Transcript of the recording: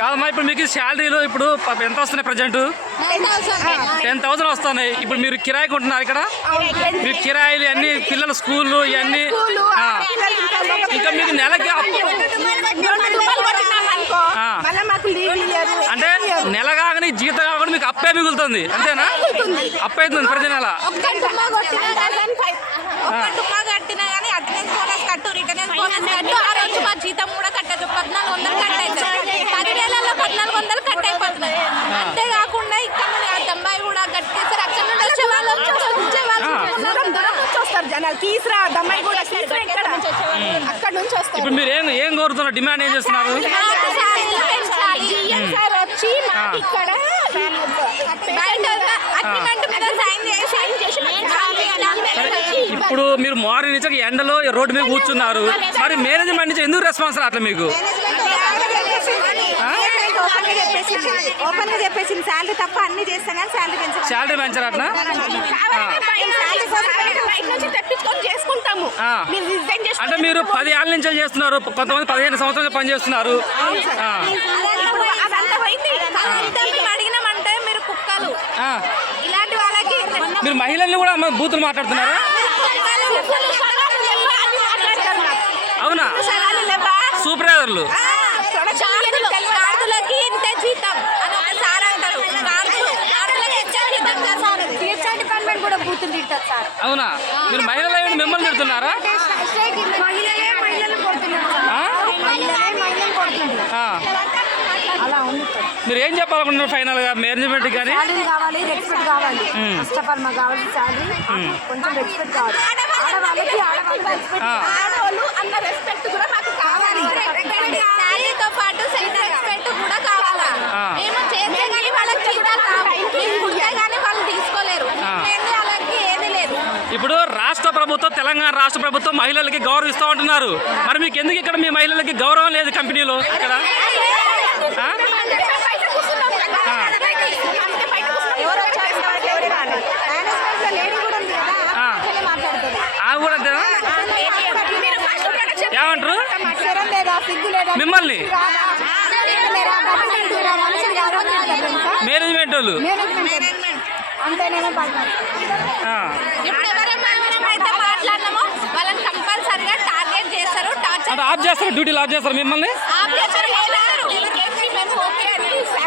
కాదమ్మా ఇప్పుడు మీకు శాలరీలో ఇప్పుడు ఎంత వస్తున్నాయి ప్రజెంట్ టెన్ థౌసండ్ వస్తున్నాయి ఇప్పుడు మీరు కిరాయి కొంటున్నారు ఇక్కడ మీరు కిరాయిలు అన్ని పిల్లల స్కూళ్ళు ఇవన్నీ ఇంకా మీకు నెలకి అంటే నెల కాగానే జీతం కాకుండా మీకు అప్పే మిగులుతుంది అంతేనా అప్పే ప్రతి నెల అలా నుంచి అక్కడ నుంచి వస్తారు ఇప్పుడు మీరు ఏం ఏం కోరుతున్నారు డిమాండ్ ఏం చేస్తున్నారు వచ్చి ఇక్కడ ఇప్పుడు మీరు మార్నింగ్ నుంచి ఎండలో రోడ్డు మీద కూర్చున్నారు మరి మేనేజ్మెంట్ నుంచి ఎందుకు రెస్పాన్స్ అట్లా మీకు ఓపెన్ గా చెప్పేసింది శాలరీ తప్ప అన్ని చేస్తాను శాలరీ శాలరీ పెంచారు అంటే మీరు పది ఏళ్ళ నుంచే చేస్తున్నారు కొంతమంది పదిహేను సంవత్సరాలు పనిచేస్తున్నారు మీరు మహిళలు కూడా బూతులు మాట్లాడుతున్నారు అవునా సూపర్ వైజర్లు అవునా మీరు మహిళలే మిమ్మల్ని తిడుతున్నారా మీరు ఏం చెప్పాలనుకుంటున్నారు ఫైనల్ గా మేనేజ్మెంట్ కానీ కావాలి కావాలి కావాలి కొంచెం కావాలి అన్న రెస్పెక్ట్ కూడా కావాలి ప్రభుత్వం తెలంగాణ రాష్ట్ర ప్రభుత్వం మహిళలకి గౌరవిస్తూ ఉంటున్నారు మరి మీకు ఎందుకు ఇక్కడ మీ మహిళలకి గౌరవం లేదు కంపెనీలో ఇక్కడ మిమ్మల్ని మేనేజ్మెంట్ వాళ్ళు ಅದರ app ಡ್ಯಾಸ್ಟರ್ duty larger ಮಿಮ್ಮಲ್ಲಿ app ಡ್ಯಾಸ್ಟರ್ larger F C man okay ಅನಿ